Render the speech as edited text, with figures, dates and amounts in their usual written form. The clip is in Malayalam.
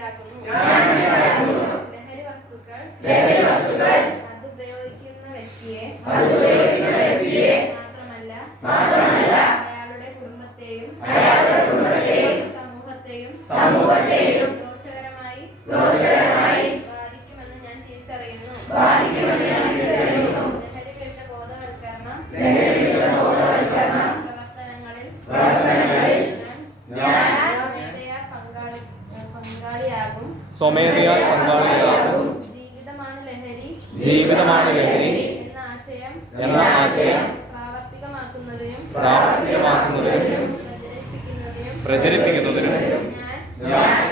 മനസ്സിലാക്കുന്നു. ലഹരി വസ്തുക്കൾ അതുപയോഗിക്കുന്ന വ്യക്തിയെ മാത്രമല്ല അയാളുടെ കുടുംബത്തെയും സമൂഹത്തെയും ദോഷകരമായി ബാധിക്കുമെന്ന് ഞാൻ തിരിച്ചറിയുന്നു. ലഹരി വിരുദ്ധ ബോധവൽക്കരണ പ്രവർത്തനങ്ങളിൽ സ്വമേധയാൽ പങ്കാളിയാകും. ജീവിതമാണ് ലഹരി എന്ന ആശയം പ്രാവർത്തികമാക്കുന്നതിനും പ്രചരിപ്പിക്കുന്നതിനും ഞാൻ